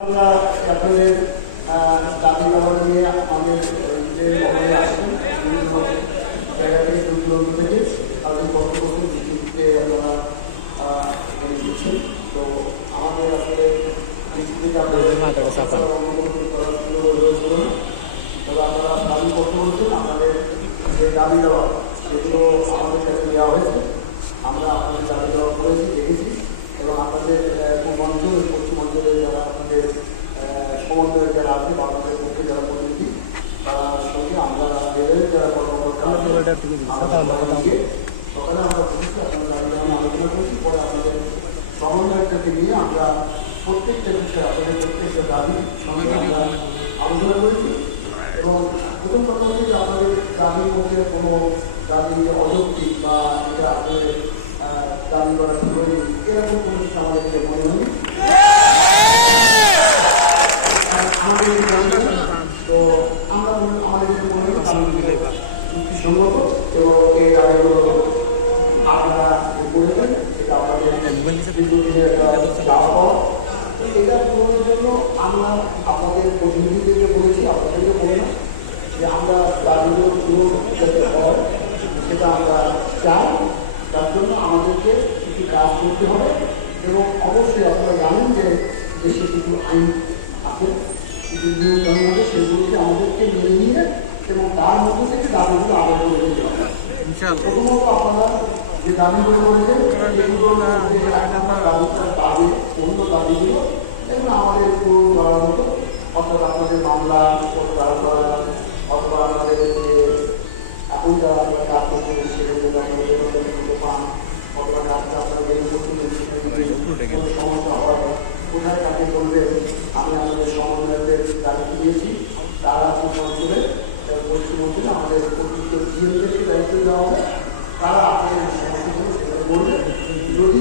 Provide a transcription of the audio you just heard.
আমরা আপনাদের দাবি দাবা নিয়ে আমাদের যে মহলে আসেন বিভিন্ন জায়গা থেকে দূর দূরান্ত থেকে তাদের বক্তব্য দিতে আপনারা দিচ্ছেন তো আমাদের আসলে থেকে আপনাদের। তবে আপনারা দাবি করতে বলছেন আপনাদের যে দাবি সেগুলো আমাদের কাছে দেওয়া হয়েছে আমরা আপনাদের দাবি দেওয়া করেছি দেখেছি এবং আপনাদের আহ, পূর্বাঞ্চল এবং পশ্চিমাঞ্চলে যারা আপনাদের আহ, সমন্বয়ের যারা আছে বা আপনাদের পক্ষে যারা প্রতিনিধি তারা সঙ্গে আমরা রেলের যারা সবাই মিলে সকালে আমরা আলোচনা করেছি পরে আপনাদের সমন্বয়টাকে নিয়ে আমরা প্রত্যেকটা আপনাদের প্রত্যেকটা দাবি আলোচনা করেছি এবং প্রথম কথা হচ্ছে যে আপনাদের দাবির মধ্যে কোনো দাবি অযৌক্তিক বা এটা আহ, দাবি করা এরকম কোনো কিছু আমাদেরকে মনে হয়নি আমাদের তো আমরা আমাদের মনে হলো যুক্তিসঙ্গত এবং এই দাবিগুলো আপনারা করেছেন সেটা আপনাদের দীর্ঘদিনের এটা পূরণের জন্য আমরা আপনাদের প্রতিনিধিদেরকে বলেছি, আপনাদেরকে বললাম যে আমরা দাবিগুলো পূরণ যাতে হয়, সেটা আমরা চাই। তার জন্য আমাদেরকে কিছু কাজ করতে হবে এবং অবশ্যই আপনারা জানেন যে দেশে কিছু আইন আছে, কিছু নিয়ম আছে, সেগুলোকে আমাদেরকে মেনে এবং তার মধ্যে থেকে দাবিগুলো আদায় করে দিতে হবে। প্রথমত আপনারা যে দাবিগুলো করেছেন দাবিটার দাবি অন্য দাবিগুলো এগুলো আমাদের পুরো করার মতো অর্থাৎ আপনাদের মামলা অথবা আপনাদের যে এখন যারা আপনারা কাজ করতে সেগুলো আপনাদের পান অথবা কাজটা আপনারা বেতন করতে কোনো সমস্যা হয় কোথায় কাকে করবে আমি আমাদের সমন্বয়দের দায়িত্ব দেওয়া হবে। তারা আপনাদের সমস্যাগুলো করবে। যদি